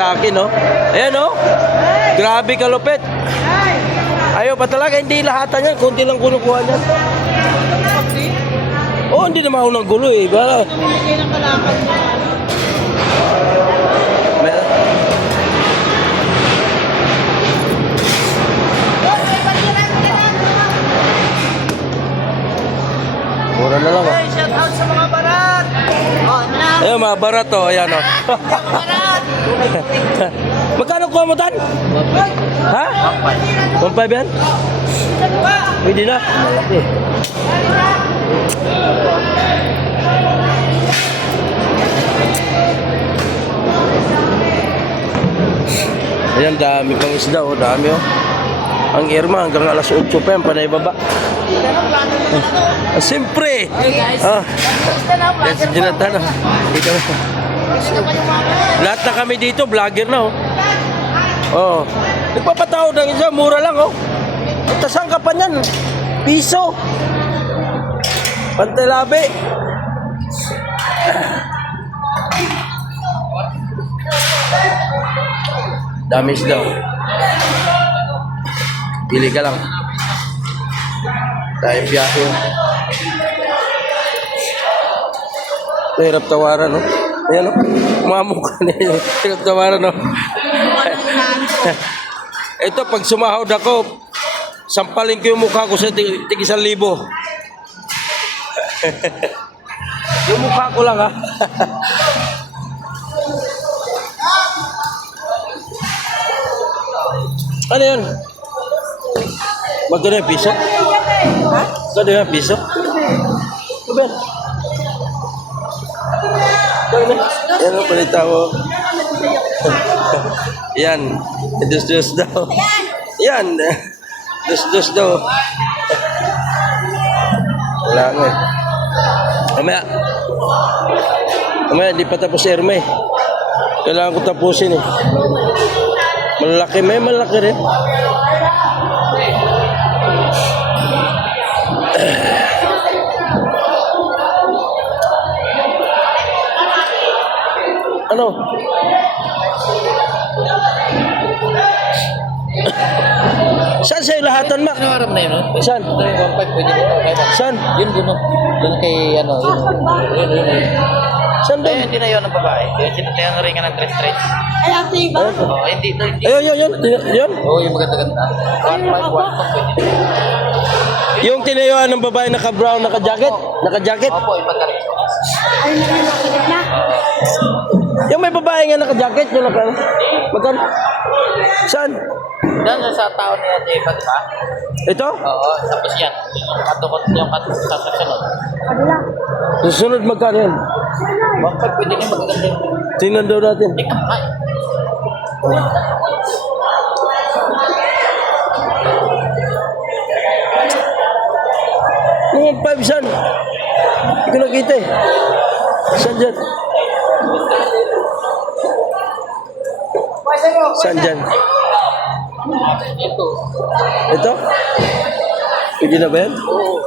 Sa akin, no? Ayan, no? Grabe kalupit. Ayaw pa talaga, hindi lahatan yan. Kunti lang kunukuha niyan. Oh, hindi naman ako ng gulo eh. Para... Mura na lang, oh. Shout out sa mga barat. Oh, na. Ayan, mga barat, oh. Ayan, oh. Barat. Magkano kuha mo tan? Ha? 1.5 yan? Pwede na. Malaki. Ayan, dami pang isda, oh. Dami, oh. Ang Irma hanggang alas 8 pa yan, panay baba. Siyempre! Yan si Jonathan, oh. Dito na. Lahat na kami dito, vlogger na, oh. Oh. Nagpapatawad ng isa, mura lang, oh. Tasang ka pa niyan. Piso. Pantalabi. Dami isda, oh. Pili ka lang. Dahil biyahe, oh. Ito, hirap tawaran, no? Ayan, no? Mamukha na yun. Hirap tawaran, no? Ito, pag sumahod ako, sampalin ko yung mukha ko sa tig-1,000. Yung mukha ko lang, ha? Ano yun? Magkano yung piso? Magkano yung piso? Ano yan ang palita ko. Yan. Dus-dus daw. Yan. Dus-dus daw. Wala nga eh. Mamaya, di pa tapos si Erme. Kailangan ko tapusin eh. Malaki, may malaki rin. Ano? Saan sa'yo lahatan, Mac? Ano harap na yun? Saan? Ito yung 1.5 pwede dito. Saan? Yun, dun kay ano, yun. Saan doon? Hindi na yun ang babae. Yung sinatayan na rin ka ng tres-tres. Ay, ate ba? Oh, hindi. Ayun, yun. Yun. Oh, yung maganda-ganda. 1.5 pwede dito. Yung tinayuan ng babae naka-brown, naka-jacket? Naka-jacket? Opo, yung pagkarin. Ay, nakakagit na. Yung may babae nga naka-jacket, yung naka... Magkano? Saan? Diyan sa tao niya, Eva, di ba? Ito? Oo, tapos yan. Yung kasunod. Kabila. Susunod magkano yan? 1.5 pwede rin magaganda yun. Tingnan daw natin. Tingnan mo, ay. Mga 5 saan? Hindi ko nakita eh. Saan dyan? Saan dyan? Ito. Ito? Pwede na ba yan? Oo,